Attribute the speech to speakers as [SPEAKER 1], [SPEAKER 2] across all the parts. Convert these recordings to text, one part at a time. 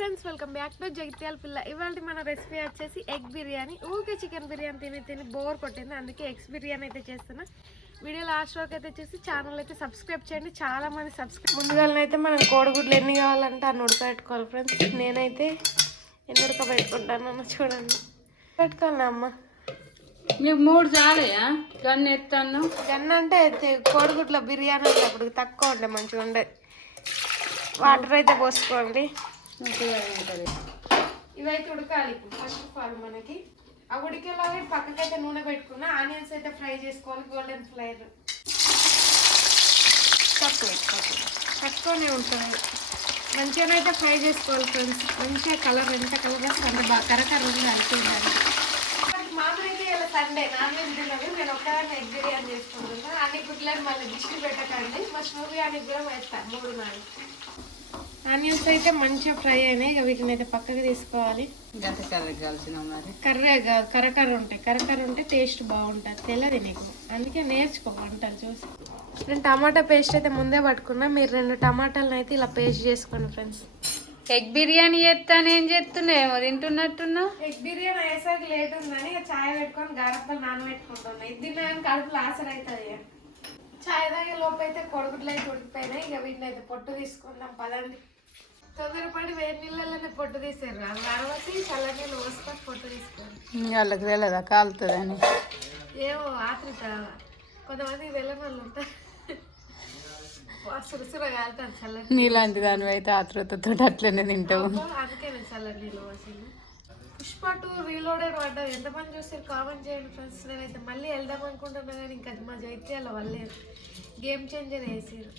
[SPEAKER 1] Friends welcome back to Jagtial పిల్ల. ఇవాళ మన రెసిపీ వచ్చేసి ఎగ్ బిర్యానీ. ఊకే చికెన్ బిర్యానీ తిని తిని బోర్ కొట్టింది. అందుకే ఎగ్స్ బిర్యానీ అయితే చేస్తున్నా. వీడియో లాస్ట్ వరకు అయితే చూసి ఛానల్ అయితే సబ్స్క్రైబ్ చేయండి. చాలా మంది సబ్స్క్రైబ్ ముందుగా అయితే మనం కోడిగుడ్లు ఎన్ని కావాలంటే అన్ని ఉడకబెట్టుకోవాలి ఫ్రెండ్స్. నేనైతే ఎన్ని ఉడకబెట్టుకుంటాను చూడండి. పెట్టుకోండి అమ్మ?
[SPEAKER 2] నీకు మూడు చాలయా? గన్ను ఎత్తాను
[SPEAKER 1] గన్న అంటే కోడిగుడ్ల బిర్యానీ అప్పుడు తక్కువ ఉండే మంచిగా ఉండే. వాటర్ అయితే పోసుకోండి. ఇవైతే ఉడకాలి ఇప్పుడు. ఫస్ట్ ఆఫ్ ఆల్ మనకి ఆ ఉడికేలాగే పక్కకైతే నూనె పెట్టుకున్నా ఆనియన్స్ అయితే ఫ్రై చేసుకోవాలి గోల్డెన్ ఫ్లైర్ తక్కువ తక్కువనే ఉంటుంది. మంచిగా అయితే ఫ్రై చేసుకోవాలి ఫ్రెండ్స్. మంచిగా కలర్ ఎంత కలర్ వస్తే అంత బాగా కరకర ఉండాలి చూడాలి మామూలుగా ఇలా సండే నాన్ వెజ్ తినదు నేను ఒక్కదాన్ని ఎగ్ బిర్యానీ చేసుకుంటున్నాను అన్ని గుడ్లను మళ్ళీ దిష్టి పెట్టకండి. మా బిర్యానీ కూడా వేస్తాను మూడు నాలుగు. ఆనియన్స్ అయితే మంచిగా ఫ్రై అయినాయి. ఇక వీటిని అయితే పక్కకి తీసుకోవాలి.
[SPEAKER 2] కర్రీ
[SPEAKER 1] కరకర ఉంటాయి కరకర ఉంటే టేస్ట్ బాగుంటుంది. తెలియదు నీకు. అందుకే నేర్చుకో వంటలు చూసి. నేను టమాటా పేస్ట్ అయితే ముందే పట్టుకున్నా. మీరు రెండు టమాటాలను అయితే ఇలా పేస్ట్ చేసుకోండి ఫ్రెండ్స్.
[SPEAKER 2] ఎగ్ బిర్యానీ చేస్తాను ఏం చేస్తున్నావు తింటున్నట్టున్నా
[SPEAKER 1] ఎగ్ బిర్యానీ అయ్యేసరికి లేట్ ఉందని ఇక చాయ్ పెట్టుకొని గారప్పలు నానబెట్టుకుంటున్నా. ఇది తిన్నాను కడుపు లాసర్ అవుతుంది చాయ్ తాగే లోపు అయితే కొడుకుట్లు అయితే ఉడికిపోయినాయి ఇక వీటిని అయితే పొట్టు తీసుకుందాం పదండి. తొందరపడి వేడి నీళ్ళలోనే పొట్టు తీసారు అది తర్వాత చల్ల నీళ్ళు పోసుకొని పొట్టు తీసుకోండి.
[SPEAKER 2] వాళ్ళకి తెలియదా కాలుతుందని.
[SPEAKER 1] ఏమో ఆత్రిత కొంతమంది వాళ్ళు ఉంటారు. సురసుర కాలుతారు చల్ల
[SPEAKER 2] నీలాంటి దానివి అయితే ఆతృతతో అట్లనే తింటావు.
[SPEAKER 1] అందుకే నేను చల్ల నీళ్ళు పోసింది. పుష్ప టూ రీలోడెడ్ పడ్డది ఎంతమంది చూస్తారు కామెంట్ చేయండి ఫ్రెండ్స్. నేనైతే మళ్ళీ వెళ్దాం అనుకుంటున్నా కానీ ఇంకా మా జైత్యాల వల్లేదు గేమ్ చేంజర్ వేసారు.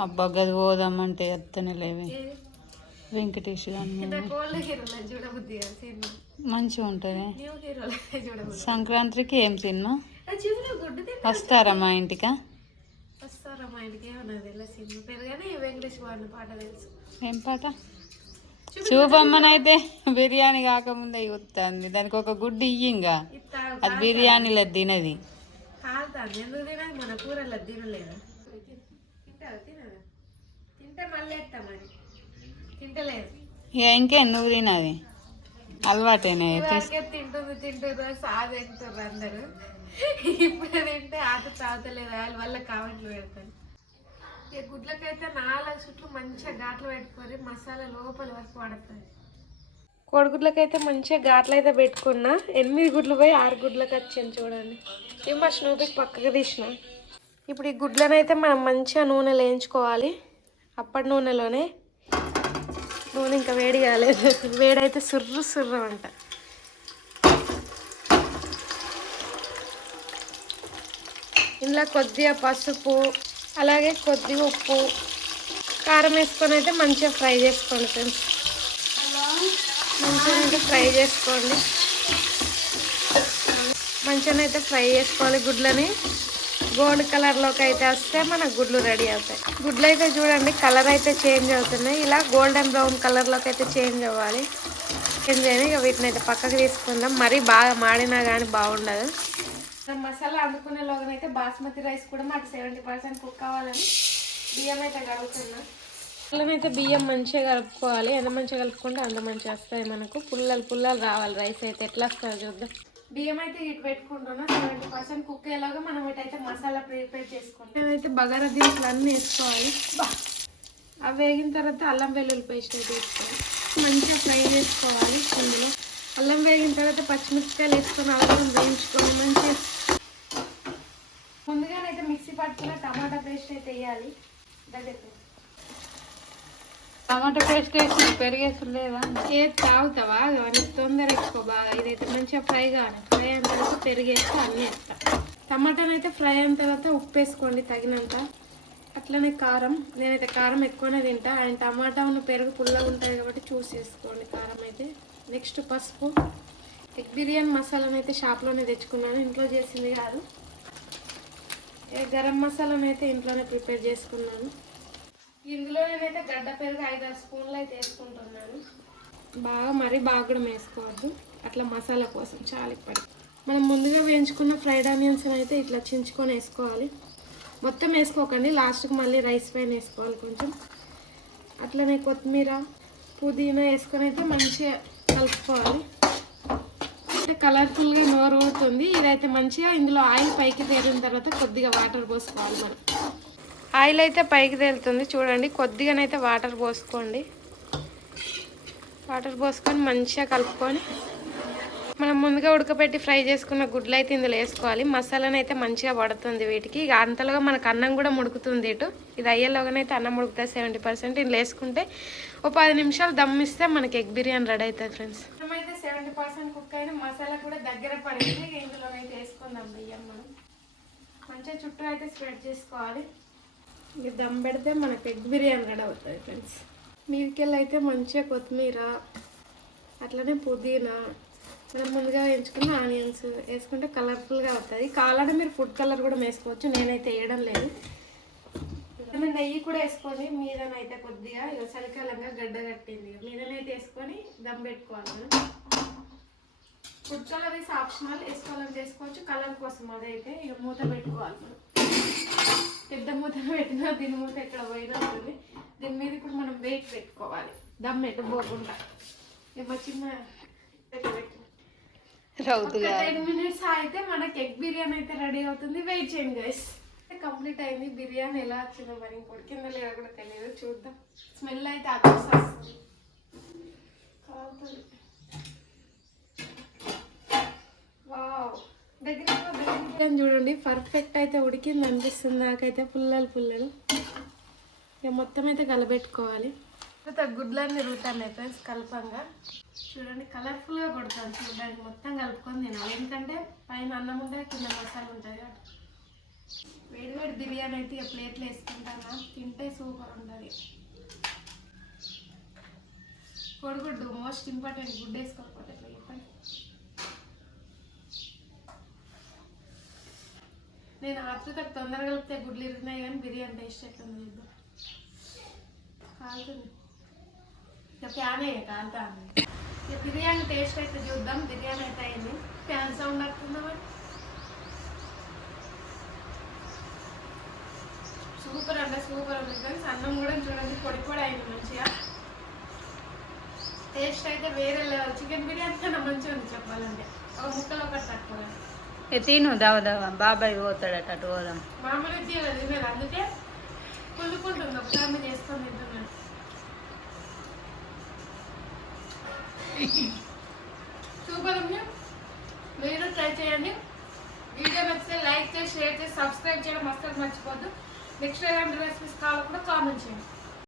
[SPEAKER 2] అబ్బా గది పోదామంటే ఎత్తనే లేవి? వెంకటేష్ మంచిగా ఉంటుంది సంక్రాంతికి ఏం సినిమా? వస్తారా మా ఇంటికా? ఏం పాట? చూపమ్మనైతే బిర్యానీ కాకముందే చూస్తుంది దానికి ఒక గుడ్డు ఇయ్యింగా. అది బిర్యానీలో తినది.
[SPEAKER 1] మన కూరలో తినలేదు? తింటే మళ్ళీ మరి తింటలేదు.
[SPEAKER 2] ఇక నువ్వు తినది? అలవాటేనే
[SPEAKER 1] తింటుంది తింటుంది సాగు తింటారు అందరూ. ఇప్పుడు తింటే ఆట తాగుతలేదు వాళ్ళ వల్ల కామెంట్లు పెడతాను ఇక గుడ్లకైతే నాలుగు చుట్లు మంచిగా ఘాట్లు పెట్టుకొని మసాలా లోపల వరకు పడుతుంది కోడిగుడ్లకైతే మంచిగా ఘాట్లు అయితే పెట్టుకున్నా. ఎనిమిది గుడ్లు పోయి ఆరు గుడ్లకు వచ్చింది చూడండి. ఇవి మా స్నూపికి పక్కకు తీసిన. ఇప్పుడు ఈ గుడ్లను అయితే మనం మంచిగా నూనెలో వేయించుకోవాలి అప్పటి నూనెలోనే నూనె ఇంకా వేడి కాలేదు. వేడైతే సుర్రు సుర్రు అంట. ఇందులో కొద్దిగా పసుపు అలాగే కొద్ది ఉప్పు కారం వేసుకొని అయితే మంచిగా ఫ్రై చేసుకోండి ఫ్రెండ్స్. మంచిగా అయితే ఫ్రై చేసుకోండి. మంచిగా అయితే ఫ్రై చేసుకోవాలి గుడ్లని. గోల్డ్ కలర్లోకి అయితే వస్తే మన గుడ్లు రెడీ అవుతాయి. గుడ్లు అయితే చూడండి కలర్ అయితే చేంజ్ అవుతున్నాయి. ఇలా గోల్డెన్ బ్రౌన్ కలర్లోకి అయితే చేంజ్ అవ్వాలి. చేంజ్ అయినా ఇక వీటిని అయితే పక్కకు తీసుకుందాం. మరీ బాగా మాడినా కానీ బాగుండదు. మనం మసాలా అందుకునే లోగనైతే బాస్మతి రైస్ కూడా మాకు సెవెంటీ పర్సెంట్ కుక్ కావాలని బియ్యం అయితే కలుపుతున్నా అయితే బియ్యం మంచిగా కలుపుకోవాలి. ఎంత మంచిగా కలుపుకుంటే అంత మంచిగా వస్తాయి మనకు. పుల్లలు పుల్లలు రావాలి. రైస్ అయితే ఎట్లా వస్తుందో చూద్దాం. బియ్యం అయితే ఇటు పెట్టుకుంటున్నా. సెవెంటీ పర్సెంట్ కుక్ అయ్యేలాగా మనం ఇటైతే మసాలా ప్రిపేర్ చేసుకుంటాం నేనైతే బగారా దినుసులు అన్నీ వేసుకోవాలి. అవి వేగిన తర్వాత అల్లం వెల్లుల్లి పేస్ట్ అయితే వేసుకోవాలి. మంచిగా ఫ్రై చేసుకోవాలి ఇందులో. అల్లం వేగిన తర్వాత పచ్చిమిరపకాయలు వేసుకొని అల్లం వేయించుకొని మంచిగా ముందుగానైతే మిక్సీ పట్టుకున్న టమాటా పేస్ట్ అయితే వేయాలి. దగ్గరికి
[SPEAKER 2] టమాటా పేస్ట్ వేసి పెరిగేసి లేదా?
[SPEAKER 1] ఏ తాగుతావా? అని తొందర ఎక్కువ బాగా. ఇదైతే మంచిగా ఫ్రై కావాలి. ఫ్రై అయిన తర్వాత పెరిగేసి అన్నీ వేస్తా. టమాటాని అయితే ఫ్రై అయిన తర్వాత ఉప్పు వేసుకోండి తగినంత. అట్లనే కారం. నేనైతే కారం ఎక్కువనే తింటా. ఆయన టమాటా ఉన్న పెరుగు పుల్లగా ఉంటుంది కాబట్టి చూసి వేసుకోండి కారం అయితే. నెక్స్ట్ పసుపు. ఎగ్ బిర్యానీ మసాలాను అయితే షాప్లోనే తెచ్చుకున్నాను. ఇంట్లో చేసింది కాదు. గరం మసాలాను అయితే ఇంట్లోనే ప్రిపేర్ చేసుకున్నాను. ఇందులో నేనైతే గడ్డ పెరుగు ఐదారు స్పూన్లు అయితే వేసుకుంటున్నాను. బాగా మరీ బాగా కూడా వేసుకోవద్దు. అట్లా మసాలా కోసం చాలా ఇప్పటి మనం ముందుగా వేయించుకున్న ఫ్రైడ్ ఆనియన్స్ అయితే ఇట్లా చించుకొని వేసుకోవాలి. మొత్తం వేసుకోకండి. లాస్ట్కి మళ్ళీ రైస్ పైన వేసుకోవాలి కొంచెం. అట్లనే కొత్తిమీర పుదీనా వేసుకొని అయితే మంచిగా కలుపుకోవాలి. అంటే కలర్ఫుల్గా నోరు ఊరుతుంది. ఇదైతే మంచిగా ఇందులో ఆయిల్ పైకి తేలిన తర్వాత కొద్దిగా వాటర్ పోసుకోవాలి మనం. ఆయిల్ అయితే పైకి తేలుతుంది. చూడండి కొద్దిగానైతే వాటర్ పోసుకోండి. వాటర్ పోసుకొని మంచిగా కలుపుకొని మనం ముందుగా ఉడకపెట్టి ఫ్రై చేసుకున్న గుడ్లు అయితే ఇందులో వేసుకోవాలి. మసాలానైతే మంచిగా పడుతుంది వీటికి. ఇక అంతలోగా మనకు అన్నం కూడా ముడుకుతుంది ఇటు. ఇది అయ్యేలోగానైతే అన్నం ముడుకుతుంది సెవెంటీ పర్సెంట్ ఇందులో వేసుకుంటే ఓ పది నిమిషాలు దమ్ ఇస్తే మనకి ఎగ్ బిర్యానీ రెడీ అవుతుంది ఫ్రెండ్స్. అయితే సెవెంటీ పర్సెంట్ కుక్ అయిన మసాలా కూడా దగ్గర పడింది. ఇందులో అయితే వేసుకుందాం బియ్యం మనం. మంచిగా చుట్టూ అయితే స్ప్రెడ్ చేసుకోవాలి. ఇక దమ్ పెడితే మనకు ఎగ్ బిర్యానీ రెడీ అవుతుంది ఫ్రెండ్స్. మీదికెళ్ళి అయితే మంచిగా కొత్తిమీర అట్లనే పుదీనా మనం ముందుగా వేయించుకున్న ఆనియన్స్ వేసుకుంటే కలర్ఫుల్గా అవుతుంది కావాలంటే మీరు ఫుడ్ కలర్ కూడా వేసుకోవచ్చు నేనైతే వేయడం లేదు. నెయ్యి కూడా వేసుకొని మీదనైతే కొద్దిగా ఇక చలికాలంగా గడ్డ కట్టింది. మీదనైతే వేసుకొని దమ్ పెట్టుకోవాలి మనం. ఫుడ్ కలర్ వేసి ఆప్షనల్. వేసుకోవాలని చేసుకోవచ్చు. కలర్ కోసం అదైతే ఇక మూత పెట్టుకోవాలి మనం పెద్ద మూత పెట్టినా దీని మూత ఎక్కడ పోయినా ఉంటుంది. దీని మీద ఇప్పుడు మనం వెయిట్ పెట్టుకోవాలి. దమ్ ఎటు పోకుండా. ఇక చిన్న టెన్ మినిట్స్ అయితే మనకి ఎగ్ బిర్యానీ అయితే రెడీ అవుతుంది. వెయిట్ చేయండి గైస్ కంప్లీట్ అయింది బిర్యానీ. ఎలా వచ్చిందో మరి ఇంకోటి కింద లేదా కూడా తెలియదు చూద్దాం. స్మెల్ అయితే అదర్స్ చూడండి పర్ఫెక్ట్ అయితే ఉడికింది అనిపిస్తుంది నాకైతే పుల్లలు పుల్లలు. ఇక మొత్తం అయితే కలబెట్టుకోవాలి. గుడ్లన్నీ తిరుగుతాయి ఫ్రెండ్స్ కలపంగా. చూడండి కలర్ఫుల్గా కొడతాను చూడడానికి. మొత్తం కలుపుకొని తినాలి. ఎందుకంటే పైన అన్నం ఉంటుంది కింద మసాలా ఉంటుంది వేడి వేడి బిర్యానీ అయితే ఇక ప్లేట్లో వేసుకుంటాను. తింటే సూపర్ ఉంటుంది. కొడుగుడ్డు మోస్ట్ ఇంపార్టెంట్ గుడ్డు వేసుకోకపోతే ఎట్లా చెప్పండి నేను ఆతృత తొందరగా కలిపితే గుడ్లు ఇరుగుతున్నాయి కానీ బిర్యానీ టేస్ట్ ఎట్లా చూద్దాం. కాలుతుంది. ఇక ఫ్యాన్ అయ్యా కాలుతా ఇక బిర్యానీ టేస్ట్ అయితే చూద్దాం బిర్యానీ అయితే అయింది. ఫ్యాన్ సౌండ్ వస్తుందా సూపర్ అంటే సూపర్ ఉంది కానీ అన్నం కూడా చూడండి పొడి పొడి అయింది మంచిగా. టేస్ట్ అయితే వేరే లెవెల్. చికెన్ బిర్యానీ కన్నా మంచిగా ఉంది చెప్పాలంటే. ఒక ముక్కలు ఒకటి తక్కువ.
[SPEAKER 2] ఏ తిను దావా దవ. బాబాయ్ పోతాడట అటు పోదాం.
[SPEAKER 1] అందుకే మీరు సూపర్ ఉంది మీరు ట్రై చేయండి. వీడియో నచ్చితే లైక్ చేసి షేర్ చేసి సబ్స్క్రైబ్ చేయడం అస్సలు మర్చిపోద్దు. నెక్స్ట్ ఎలాంటి రెసిపీస్ కావాలో కూడా కామెంట్ చేయండి.